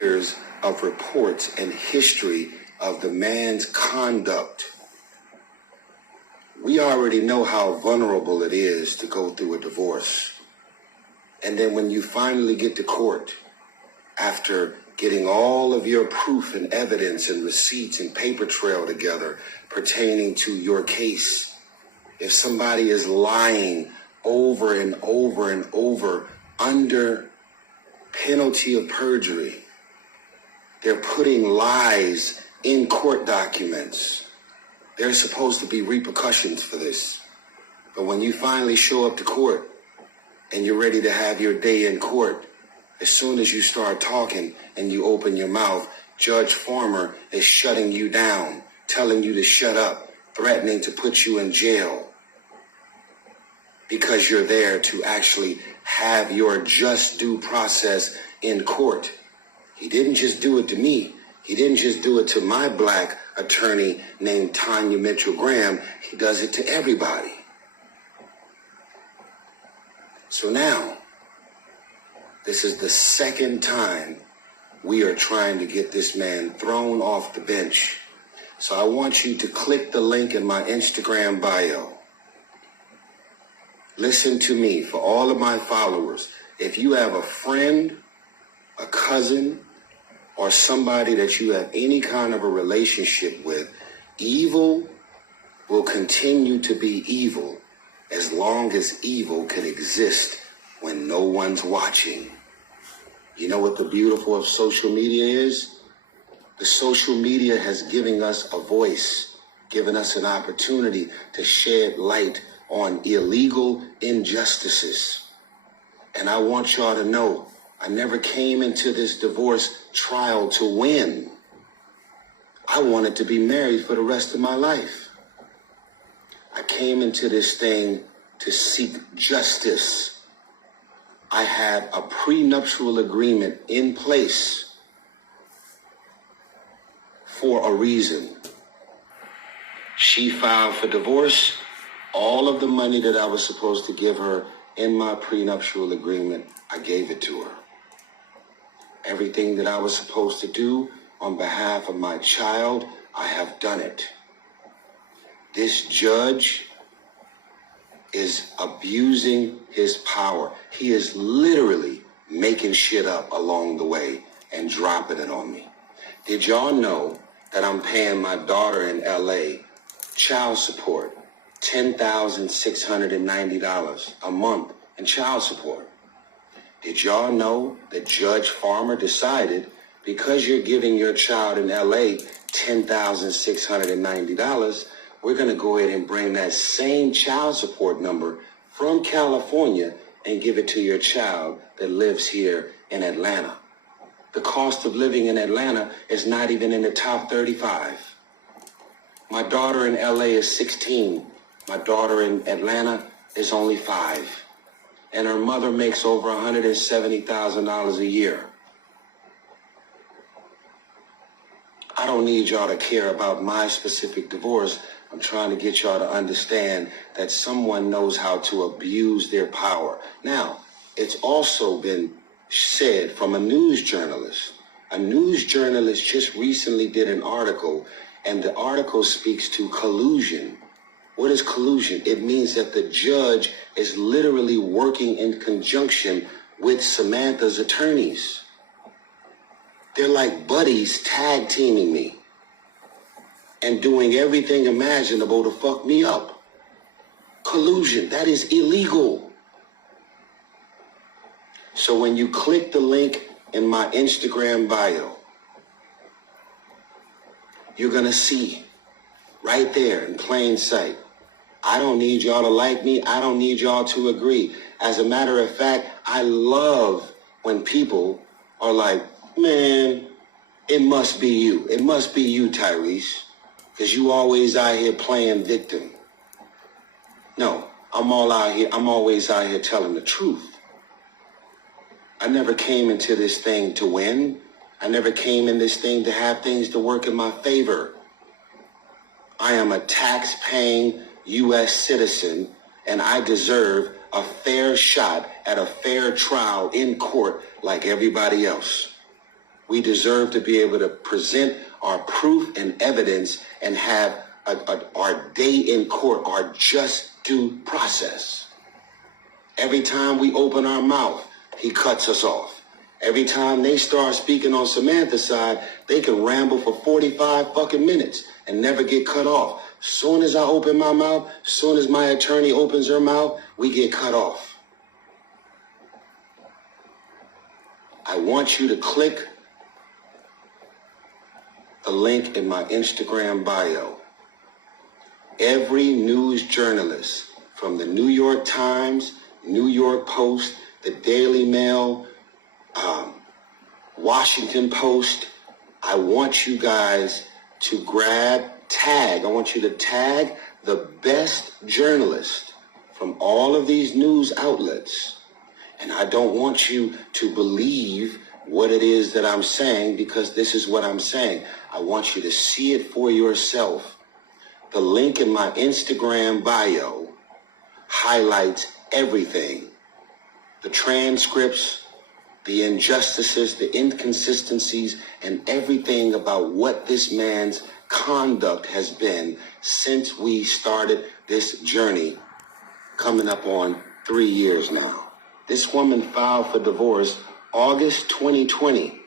years of reports and history of the man's conduct, we already know how vulnerable it is to go through a divorce. And then when you finally get to court, after getting all of your proof and evidence and receipts and paper trail together pertaining to your case, if somebody is lying over and over and over under penalty of perjury, they're putting lies in court documents. There's supposed to be repercussions for this. But when you finally show up to court and you're ready to have your day in court, as soon as you start talking and you open your mouth, Judge Farmer is shutting you down, telling you to shut up, threatening to put you in jail because you're there to actually have your just due process in court. He didn't just do it to me. He didn't just do it to my black attorney named Tanya Mitchell Graham. He does it to everybody. So now, this is the second time we are trying to get this man thrown off the bench. So I want you to click the link in my Instagram bio. Listen to me, for all of my followers. If you have a friend, a cousin, or somebody that you have any kind of a relationship with, evil will continue to be evil as long as evil can exist when no one's watching. You know what the beautiful of social media is? The social media has given us a voice, given us an opportunity to shed light on illegal injustices. And I want y'all to know, I never came into this divorce trial to win. I wanted to be married for the rest of my life. I came into this thing to seek justice. I had a prenuptial agreement in place for a reason. She filed for divorce. All of the money that I was supposed to give her in my prenuptial agreement, I gave it to her. Everything that I was supposed to do on behalf of my child, I have done it. This judge is abusing his power. He is literally making shit up along the way and dropping it on me. Did y'all know that I'm paying my daughter in LA child support, $10,690 a month in child support? Did y'all know that Judge Farmer decided, because you're giving your child in LA $10,690, we're going to go ahead and bring that same child support number from California and give it to your child that lives here in Atlanta. The cost of living in Atlanta is not even in the top 35. My daughter in LA is 16. My daughter in Atlanta is only 5. And her mother makes over $170,000 a year. I don't need y'all to care about my specific divorce. I'm trying to get y'all to understand that someone knows how to abuse their power. Now, it's also been said from a news journalist. A news journalist just recently did an article, and the article speaks to collusion. What is collusion? It means that the judge is literally working in conjunction with Samantha's attorneys. They're like buddies tag teaming me and doing everything imaginable to fuck me up. Collusion, that is illegal. So when you click the link in my Instagram bio, you're gonna see right there in plain sight. I don't need y'all to like me. I don't need y'all to agree. As a matter of fact, I love when people are like, man, it must be you. It must be you, Tyrese, because you always out here playing victim. No, I'm always out here telling the truth. I never came into this thing to win. I never came in this thing to have things to work in my favor. I am a tax-paying U.S. citizen, and I deserve a fair shot at a fair trial in court like everybody else. We deserve to be able to present our proof and evidence and have our day in court, our just due process. Every time we open our mouth, he cuts us off. Every time they start speaking on Samantha's side, they can ramble for 45 fucking minutes and never get cut off. Soon as I open my mouth, soon as my attorney opens her mouth, we get cut off. I want you to click the link in my Instagram bio. Every news journalist from the New York Times, New York Post, the Daily Mail, Washington Post, I want you guys to I want you to tag the best journalist from all of these news outlets. And I don't want you to believe what it is that I'm saying, because this is what I'm saying. I want you to see it for yourself. The link in my Instagram bio highlights everything. The transcripts, the injustices, the inconsistencies, and everything about what this man's conduct has been since we started this journey, coming up on 3 years now. This woman filed for divorce August 2020.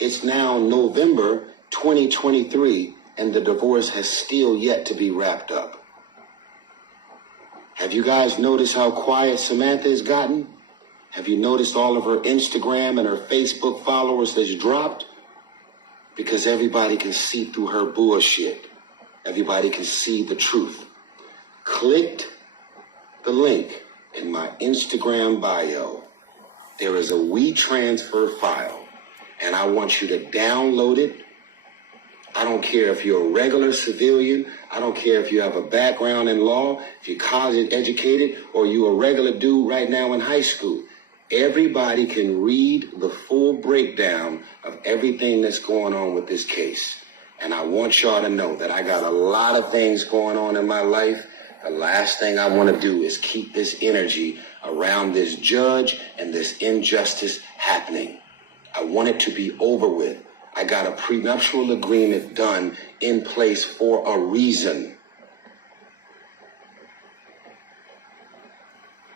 It's now November 2023, and the divorce has still yet to be wrapped up. Have you guys noticed how quiet Samantha has gotten? Have you noticed all of her Instagram and her Facebook followers that's dropped? Because everybody can see through her bullshit. Everybody can see the truth. Click the link in my Instagram bio. There is a WeTransfer file, and I want you to download it. I don't care if you're a regular civilian. I don't care if you have a background in law, if you're college educated, or you're a regular dude right now in high school. Everybody can read the full breakdown of everything that's going on with this case. And I want y'all to know that I got a lot of things going on in my life. The last thing I want to do is keep this energy around this judge and this injustice happening. I want it to be over with. I got a prenuptial agreement done in place for a reason.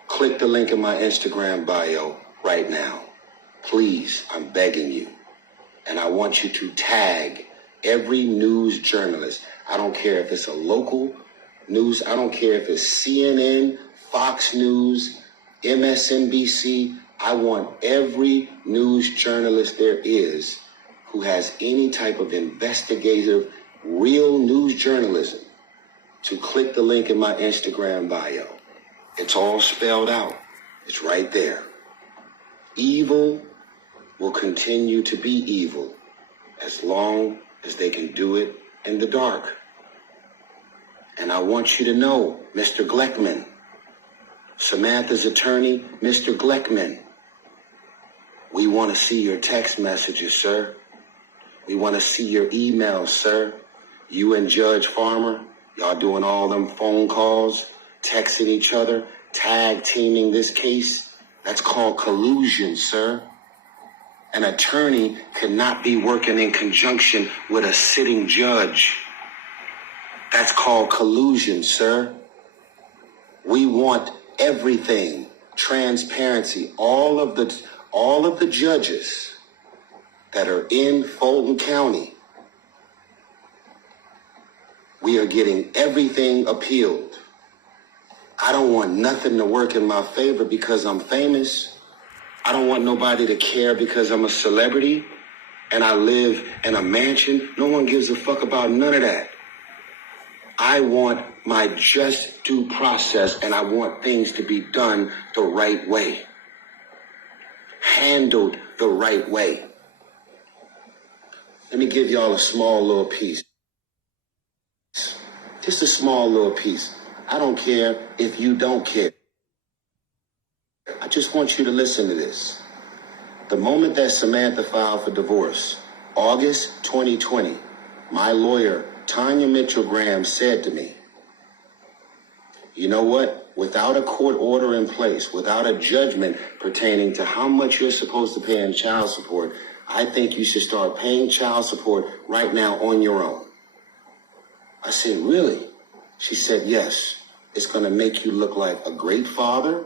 Click the link in my Instagram bio right now. Please, I'm begging you. And I want you to tag every news journalist. I don't care if it's a local news. I don't care if it's CNN, Fox News, MSNBC. I want every news journalist there is who has any type of investigative, real news journalism to click the link in my Instagram bio. It's all spelled out. It's right there. Evil will continue to be evil as long as they can do it in the dark. And I want you to know, Mr. Gleckman, Samantha's attorney, Mr. Gleckman, we want to see your text messages, sir. We want to see your emails, sir. You and Judge Farmer, y'all doing all them phone calls, texting each other, tag teaming this case. That's called collusion, sir. An attorney cannot be working in conjunction with a sitting judge. That's called collusion, sir. We want everything, transparency. All of the judges that are in Fulton County, we are getting everything appealed. I don't want nothing to work in my favor because I'm famous. I don't want nobody to care because I'm a celebrity and I live in a mansion. No one gives a fuck about none of that. I want my just due process, and I want things to be done the right way, handled the right way. Let me give y'all a small little piece. Just a small little piece. I don't care if you don't care. I just want you to listen to this. The moment that Samantha filed for divorce, August 2020, my lawyer, Tanya Mitchell Graham, said to me, you know what? without a court order in place, without a judgment pertaining to how much you're supposed to pay in child support, I think you should start paying child support right now on your own. I said, really? She said, yes. It's going to make you look like a great father.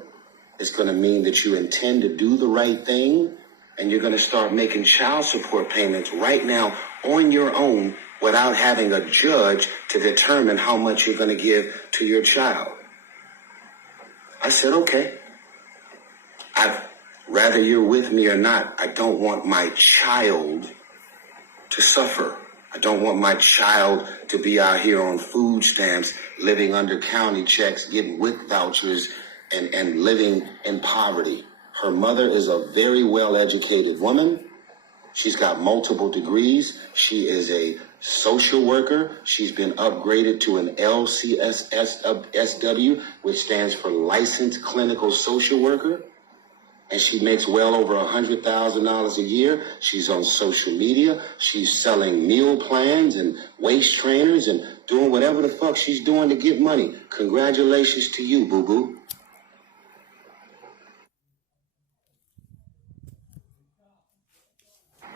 It's going to mean that you intend to do the right thing. And you're going to start making child support payments right now on your own without having a judge to determine how much you're going to give to your child. I said, okay. Whether you're with me or not, I don't want my child to suffer. I don't want my child to be out here on food stamps, living under county checks, getting WIC vouchers, and living in poverty. Her mother is a very well-educated woman. She's got multiple degrees. She is a social worker. She's been upgraded to an LCSW, which stands for Licensed Clinical Social Worker. And she makes well over $100,000 a year. She's on social media. She's selling meal plans and waist trainers and doing whatever the fuck she's doing to get money. Congratulations to you, boo-boo.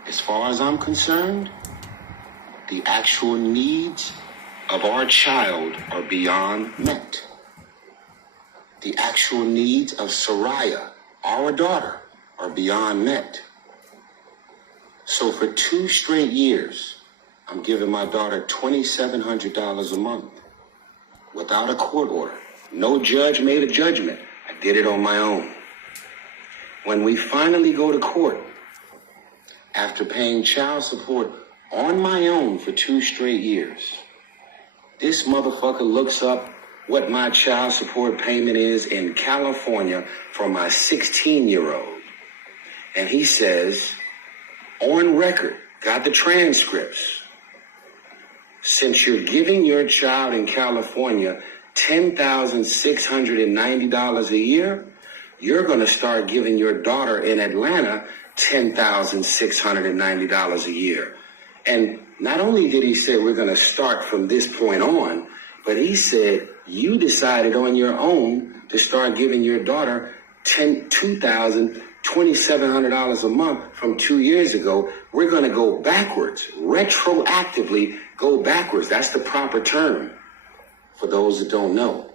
As far as I'm concerned, the actual needs of our child are beyond met. The actual needs of Soraya, our daughter, are beyond met. So for 2 straight years, I'm giving my daughter $2,700 a month without a court order. No judge made a judgment. I did it on my own. When we finally go to court, after paying child support on my own for 2 straight years, this motherfucker looks up what my child support payment is in California for my 16-year-old. And he says, on record, got the transcripts, since you're giving your child in California $10,690 a year, you're going to start giving your daughter in Atlanta $10,690 a year. And not only did he say we're going to start from this point on, but he said you decided on your own to start giving your daughter $2,700 a month from 2 years ago. We're going to go backwards, retroactively go backwards. That's the proper term for those that don't know.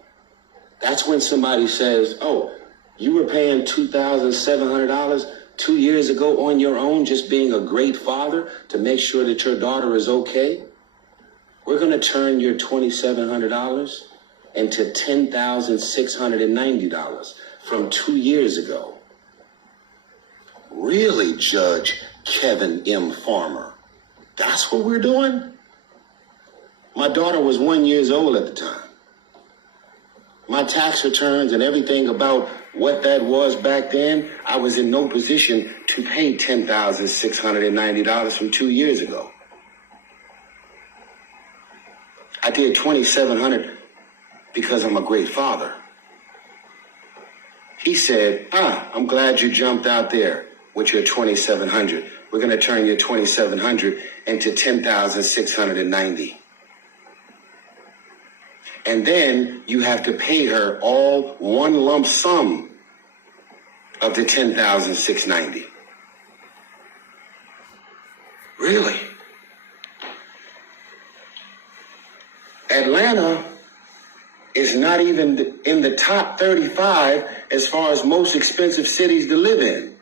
That's when somebody says, oh, you were paying $2,700 2 years ago on your own, just being a great father to make sure that your daughter is okay. We're going to turn your $2,700 into $10,690 from 2 years ago. Really, Judge Kevin M. Farmer? That's what we're doing? My daughter was 1 year old at the time. My tax returns and everything about what that was back then, I was in no position to pay $10,690 from 2 years ago. I did $2,700 because I'm a great father. He said, I'm glad you jumped out there with your $2,700. We're going to turn your $2,700 into $10,690. And then you have to pay her all one lump sum of the $10,690. Really? Atlanta is not even in the top 35 as far as most expensive cities to live in.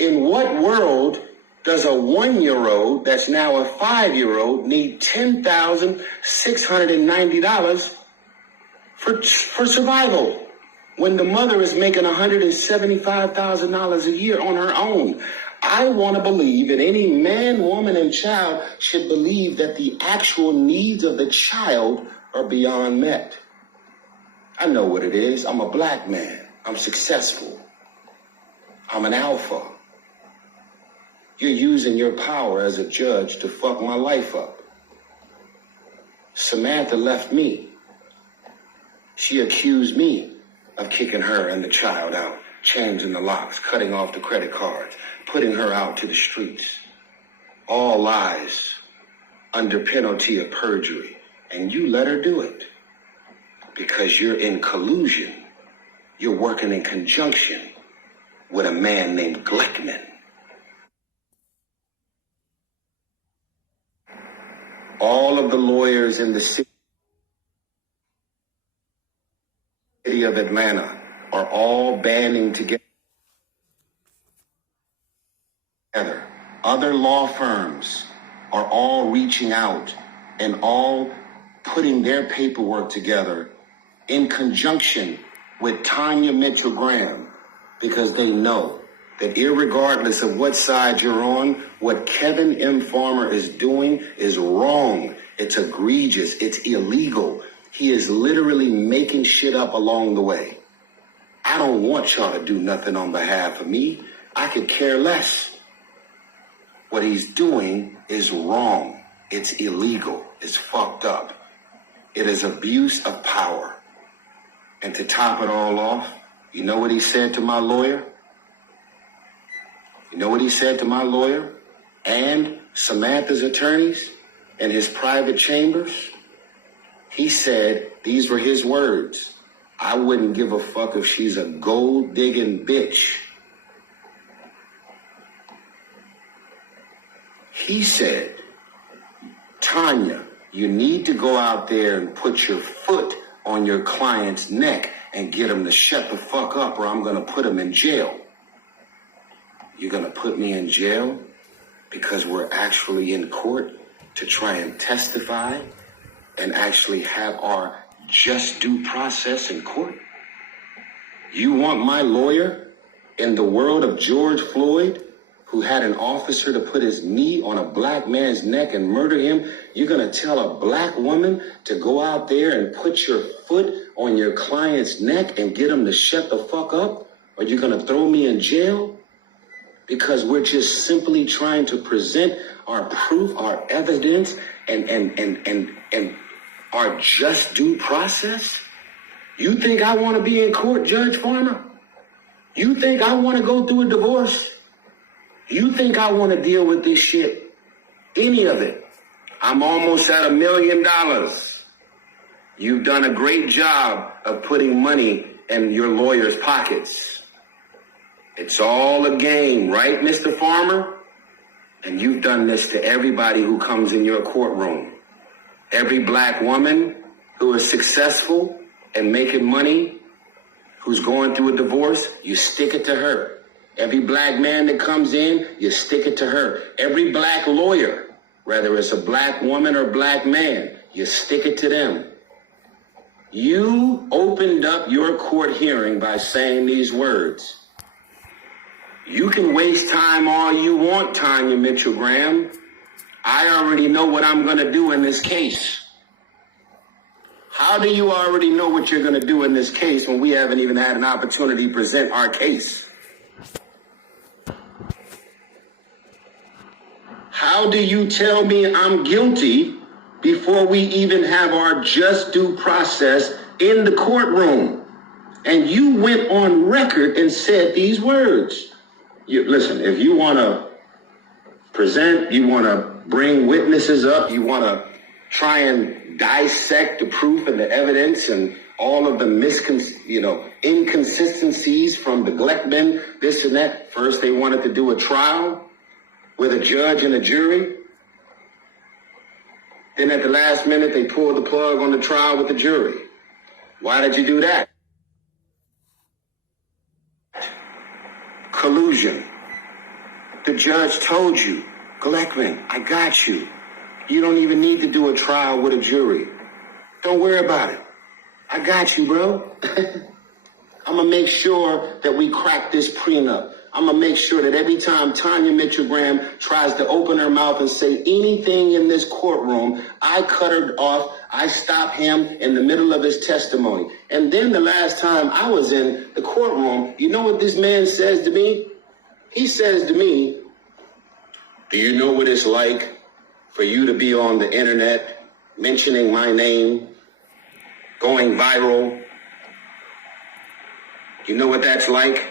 In what world does a 1-year-old that's now a 5-year-old need $10,690 for survival when the mother is making $175,000 a year on her own? I want to believe, and any man, woman, and child should believe, that the actual needs of the child are beyond met. I know what it is. I'm a black man. I'm successful. I'm an alpha. You're using your power as a judge to fuck my life up. Samantha left me. She accused me of kicking her and the child out, changing the locks, cutting off the credit cards, putting her out to the streets. All lies under penalty of perjury. And you let her do it because you're in collusion. You're working in conjunction with a man named Glickman. All of the lawyers in the city of Atlanta are all banding together. Other law firms are all reaching out and all putting their paperwork together in conjunction with Tanya Mitchell Graham, because they know that irregardless of what side you're on, what Kevin M. Farmer is doing is wrong. It's egregious. It's illegal. He is literally making shit up along the way. I don't want y'all to do nothing on behalf of me. I could care less. What he's doing is wrong. It's illegal. It's fucked up. It is abuse of power. And to top it all off, you know what he said to my lawyer? You know what he said to my lawyer and Samantha's attorneys in his private chambers? He said, these were his words, "I wouldn't give a fuck if she's a gold-digging bitch." He said, "Tanya, you need to go out there and put your foot on your client's neck and get him to shut the fuck up, or I'm going to put him in jail." You're going to put me in jail because we're actually in court to try and testify and actually have our just due process in court? You want my lawyer in the world of George Floyd, who had an officer to put his knee on a black man's neck and murder him? You're going to tell a black woman to go out there and put your foot on your client's neck and get him to shut the fuck up? Or you're going to throw me in jail? Because we're just simply trying to present our proof, our evidence, and our just due process? You think I want to be in court, Judge Farmer? You think I want to go through a divorce? You think I want to deal with this shit? Any of it? I'm almost at $1 million. You've done a great job of putting money in your lawyer's pockets. It's all a game, right, Mr. Farmer? And you've done this to everybody who comes in your courtroom. Every black woman who is successful and making money, who's going through a divorce, you stick it to her. Every black man that comes in, you stick it to her. Every black lawyer, whether it's a black woman or black man, you stick it to them. You opened up your court hearing by saying these words. You can waste time all you want, Tanya Mitchell Graham. I already know what I'm going to do in this case. How do you already know what you're going to do in this case when we haven't even had an opportunity to present our case? How do you tell me I'm guilty before we even have our just due process in the courtroom? And you went on record and said these words. Listen, if you want to present, you want to bring witnesses up, you want to try and dissect the proof and the evidence and all of the inconsistencies from the Glickman, this and that. First, they wanted to do a trial with a judge and a jury. Then at the last minute, they pulled the plug on the trial with the jury. Why did you do that? Collusion. The judge told you, Glickman, I got you. You don't even need to do a trial with a jury. Don't worry about it. I got you, bro. I'm going to make sure that we crack this prenup. I'm going to make sure that every time Tanya Mitchell Graham tries to open her mouth and say anything in this courtroom, I cut her off. I stop him in the middle of his testimony. And then the last time I was in the courtroom, you know what this man says to me? He says to me, "Do you know what it's like for you to be on the internet, mentioning my name, going viral? You know what that's like?"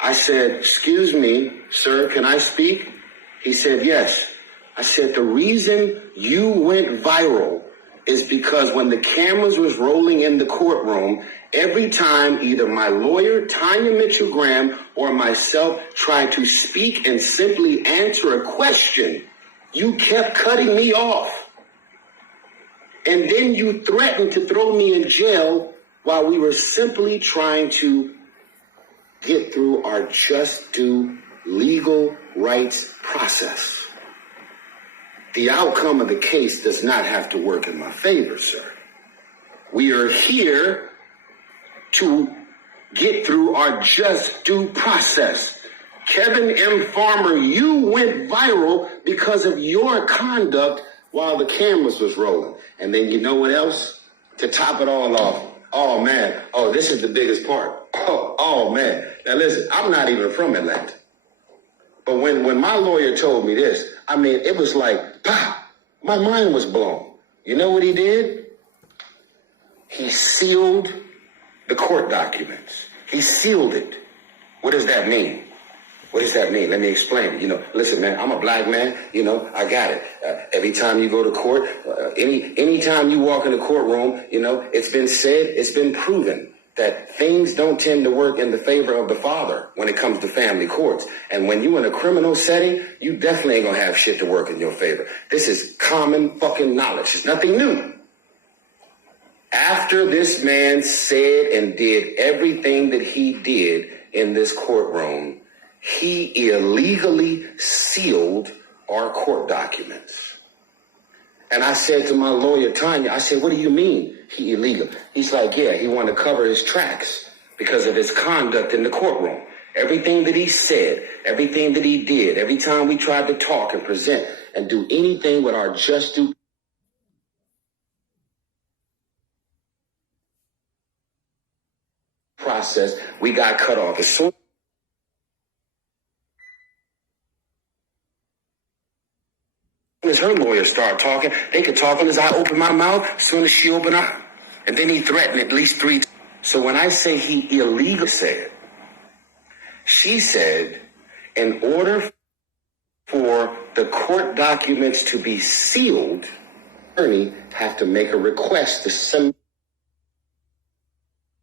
I said, "Excuse me, sir, can I speak?" He said, "Yes." I said, "The reason you went viral is because when the cameras was rolling in the courtroom, every time either my lawyer, Tanya Mitchell Graham, or myself tried to speak and simply answer a question, you kept cutting me off. And then you threatened to throw me in jail while we were simply trying to get through our just due legal rights process. The outcome of the case does not have to work in my favor, sir. We are here to get through our just due process. Kevin M. Farmer, you went viral because of your conduct while the cameras was rolling. And then you know what else? To top it all off, oh man, oh, this is the biggest part. Oh man. Now listen, I'm not even from Atlanta. But when my lawyer told me this, I mean, it was like, pah, my mind was blown. You know what he did? He sealed the court documents. He sealed it. What does that mean? What does that mean? Let me explain it. You know, listen, man, I'm a black man. You know, I got it. Every time you go to court, anytime you walk in the courtroom, you know, it's been said, it's been proven that things don't tend to work in the favor of the father when it comes to family courts. And when you in a criminal setting, you definitely ain't gonna have shit to work in your favor. This is common fucking knowledge. It's nothing new. After this man said and did everything that he did in this courtroom, he illegally sealed our court documents. And I said to my lawyer, Tanya, I said, what do you mean he illegal? He's like, yeah, he wanted to cover his tracks because of his conduct in the courtroom. Everything that he said, everything that he did, every time we tried to talk and present and do anything with our just due process, we got cut off. As soon as her lawyers start talking, they could talk as I open my mouth, as soon as she opened up. And then he threatened at least 3 times. So when I say he illegally said, she said, in order for the court documents to be sealed, the attorney have to make a request to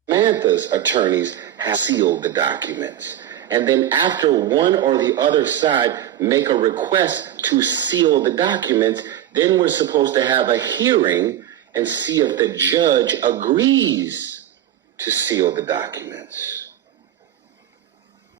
Samantha's attorneys have sealed the documents. And then after one or the other side make a request to seal the documents, then we're supposed to have a hearing and see if the judge agrees to seal the documents.